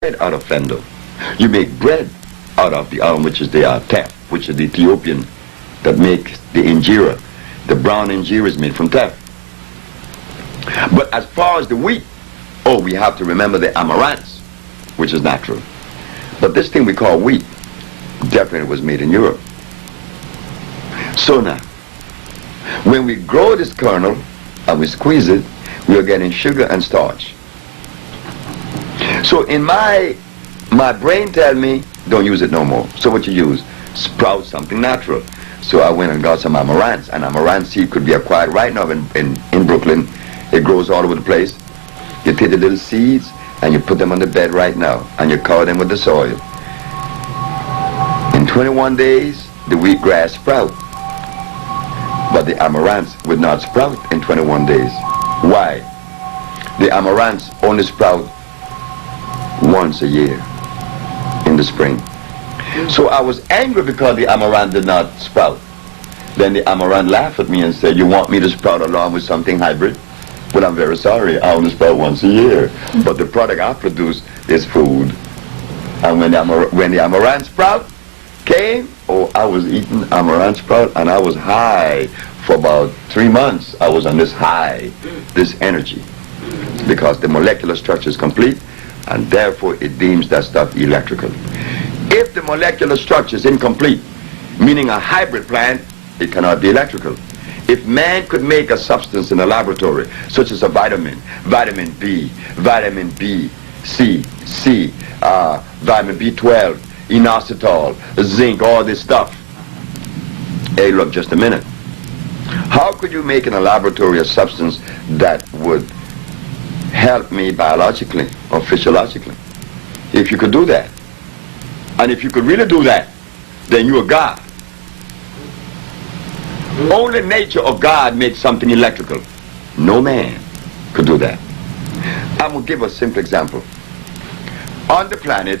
bread out of fendo. You make bread out of the which is the teff, which is the Ethiopian that makes the injera. The brown injera is made from teff. But as far as the wheat, we have to remember the amaranth, which is natural. But this thing we call wheat definitely was made in Europe. So now, when we grow this kernel and we squeeze it, we are getting sugar and starch. So in my brain tell me, don't use it no more. So what you use? Sprout something natural. So I went and got some amaranth, and amaranth seed could be acquired right now in Brooklyn. It grows all over the place. You take the little seeds and you put them on the bed right now, and you cover them with the soil. In 21 days, the wheatgrass sprout. But the amaranth would not sprout in 21 days. Why? The amaranth only sprout once a year in the spring. So I was angry because the amaranth did not sprout. Then the amaranth laughed at me and said, you want me to sprout along with something hybrid? Well, I'm very sorry, I only sprout once a year. But the product I produce is food. And when the amaranth sprout came, I was eating amaranth sprout, and I was high for about 3 months. I was on this high, this energy, because the molecular structure is complete, and therefore it deems that stuff electrical. If the molecular structure is incomplete, meaning a hybrid plant, it cannot be electrical. If man could make a substance in a laboratory, such as a vitamin, vitamin B, vitamin B, C, vitamin B12, inositol, zinc, all this stuff. Hey, look, just a minute. How could you make in a laboratory a substance that would help me biologically or physiologically? If you could do that, and if you could really do that, then you're God. Only nature of God makes something electrical. No man could do that. I'm going to give a simple example. On the planet,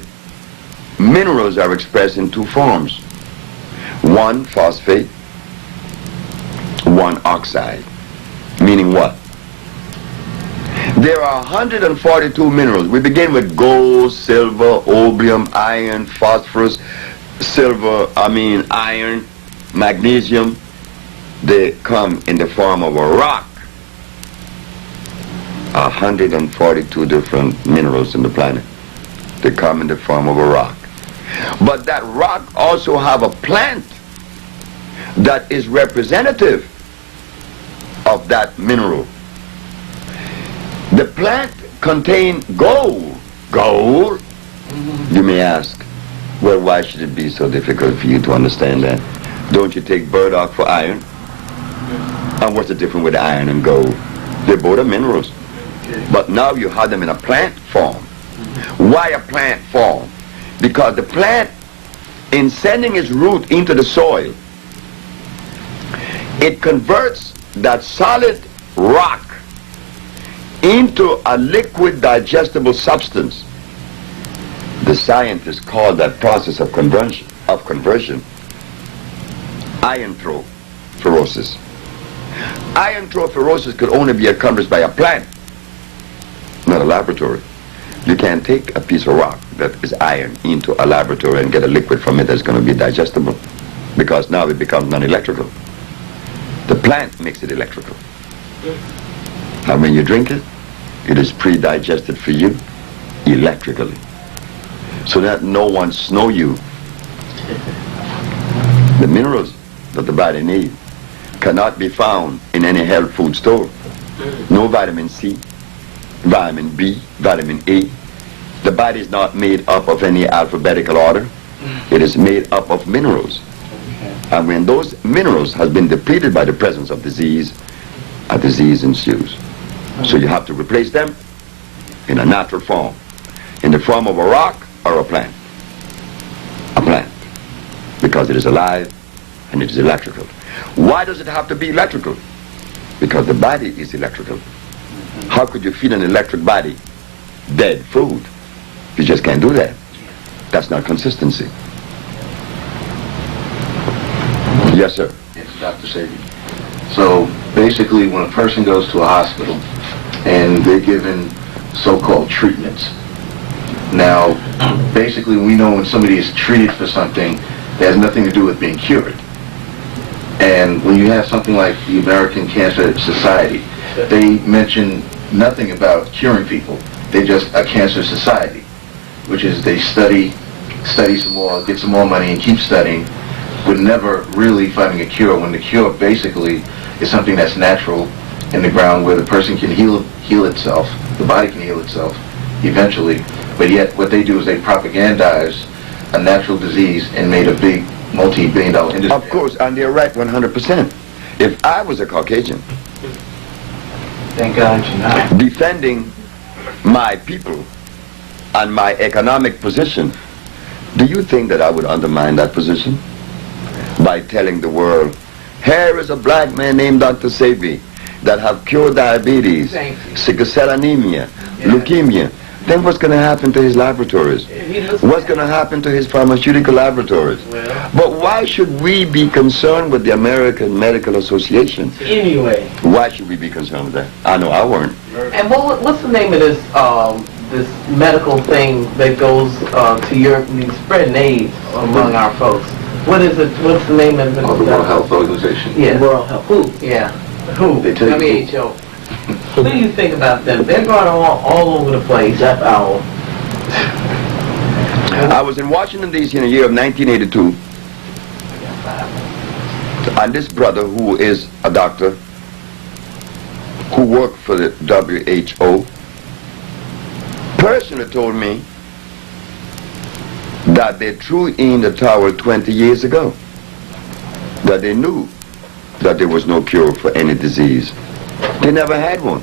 minerals are expressed in two forms. One phosphate, one oxide. Meaning what? There are 142 minerals. We begin with gold, silver, opium, iron, phosphorus, iron, magnesium. They come in the form of a rock. 142 different minerals in the planet. They come in the form of a rock. But that rock also have a plant that is representative of that mineral. The plant contains gold. Gold? You may ask, well, why should it be so difficult for you to understand that? Don't you take burdock for iron? And what's the difference with iron and gold? They both are minerals. But now you have them in a plant form. Why a plant form? Because the plant, in sending its root into the soil, it converts that solid rock into a liquid digestible substance. The scientists call that process of conversion iontrophoresis. Iontrophoresis could only be accomplished by a plant, not a laboratory. You can't take a piece of rock that is iron into a laboratory and get a liquid from it that's going to be digestible, because now it becomes non-electrical. The plant makes it electrical. And when you drink it, it is pre-digested for you electrically, so that no one snow you. The minerals that the body needs cannot be found in any health food store. No vitamin C, vitamin B, vitamin A. The body is not made up of any alphabetical order. It is made up of minerals. And when those minerals have been depleted by the presence of disease, a disease ensues. So you have to replace them in a natural form, in the form of a rock or a plant. A plant, because it is alive and it is electrical. Why does it have to be electrical? Because the body is electrical. How could you feed an electric body dead food? You just can't do that. That's not consistency. Yes, sir. Yes, Dr. Sebi. So basically, when a person goes to a hospital and they're given so-called treatments, Now, basically, we know when somebody is treated for something that has nothing to do with being cured. And when you have something like the American Cancer Society, they mention nothing about curing people. They're just a cancer society, which is they study some more, get some more money, and keep studying, but never really finding a cure, when the cure basically is something that's natural in the ground, where the person can heal itself, the body can heal itself eventually. But yet what they do is they propagandize a natural disease and made a big multi-billion-dollar industry. Of course, and they're right 100%. If I was a Caucasian, Thank God you're not. defending my people and my economic position, do you think that I would undermine that position? By telling the world, here is a black man named Dr. Sebi that have cured diabetes, sickle cell anemia, leukemia. Then what's going to happen to his laboratories? What's going to happen to his pharmaceutical laboratories? But why should we be concerned with the American Medical Association? Anyway. Why should we be concerned with that? I know I weren't. And what's the name of this this medical thing that goes to Europe and spreading AIDS among our folks? What is it? What's the name of it? The World Health Organization. Yeah. World Health. Who? Yeah. Who? They tell you who. WHO. What do you think about them? They're going all over the place. That owl. I was in Washington, D.C. in the year of 1982, and this brother, who is a doctor, who worked for the WHO, personally told me that they threw in the towel 20 years ago, that they knew that there was no cure for any disease. They never had one.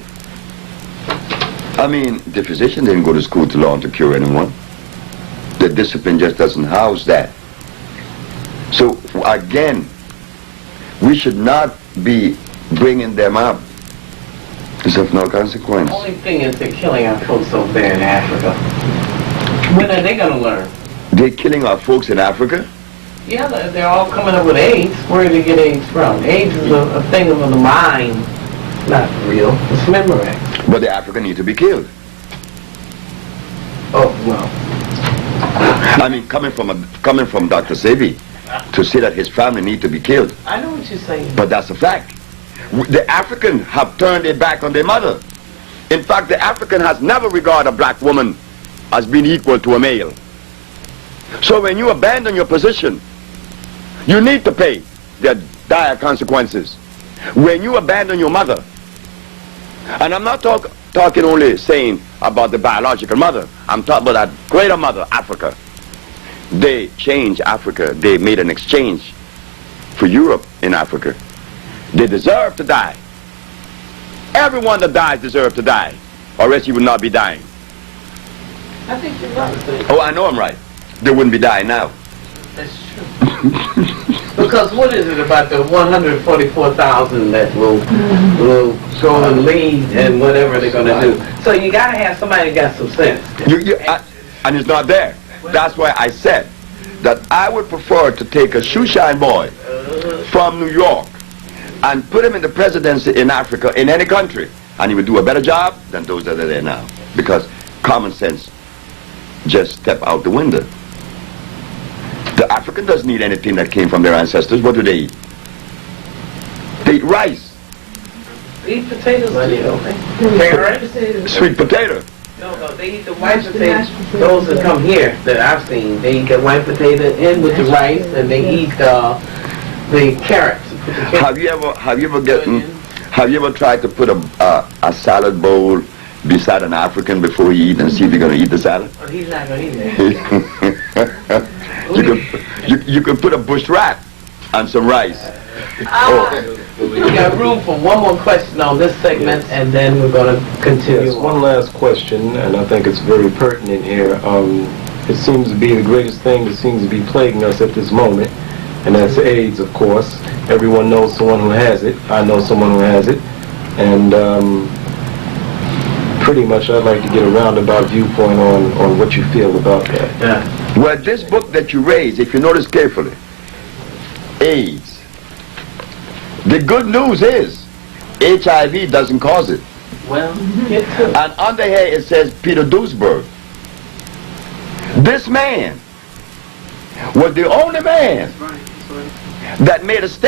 I mean, the physician didn't go to school to learn to cure anyone. The discipline just doesn't house that. So, again, we should not be bringing them up. It's of no consequence. The only thing is they're killing our folks over there in Africa. When are they going to learn? They're killing our folks in Africa? Yeah, they're all coming up with AIDS. Where do they get AIDS from? AIDS is a thing of the mind. Not real. It's memory. But the African need to be killed. Oh, well. I mean, coming from Dr. Sebi to say that his family need to be killed. I know what you're saying. But that's a fact. The African have turned their back on their mother. In fact, the African has never regarded a black woman as being equal to a male. So when you abandon your position, you need to pay the dire consequences. When you abandon your mother, and I'm not talking only saying about the biological mother, I'm talking about that greater mother, Africa. They changed Africa. They made an exchange for Europe in Africa. They deserve to die. Everyone that dies deserves to die, or else he would not be dying. I think you're right. Oh, I know I'm right. They wouldn't be dying now. That's true. Because what is it about the 144,000 that will go and lead and whatever they're going to do? So you got to have somebody that got some sense. And it's not there. That's why I said that I would prefer to take a shoeshine boy from New York and put him in the presidency in Africa, in any country, and he would do a better job than those that are there now. Because common sense just step out the window. The African doesn't eat anything that came from their ancestors. What do they eat? They eat rice. They eat potatoes, don't they? Carrots? Sweet potato. No, they eat the white potatoes. Those that come here that I've seen, they eat the white potato in with the rice, and they eat the carrots. Have you ever tried to put a salad bowl beside an African before you eat and see if you're going to eat the salad? Oh, he's not going to eat that. You could put a bush rat and some rice. We got room for one more question on this segment, and then we're going to continue. Yes, one last question, and I think it's very pertinent here. It seems to be the greatest thing that seems to be plaguing us at this moment, and that's AIDS, of course. Everyone knows someone who has it. I know someone who has it, and pretty much I'd like to get a roundabout viewpoint on what you feel about that. Yeah. Well, this book that you raised, if you notice carefully, AIDS. The good news is HIV doesn't cause it. Well, get to it. And under here it says Peter Duesberg. This man was the only man that made a statement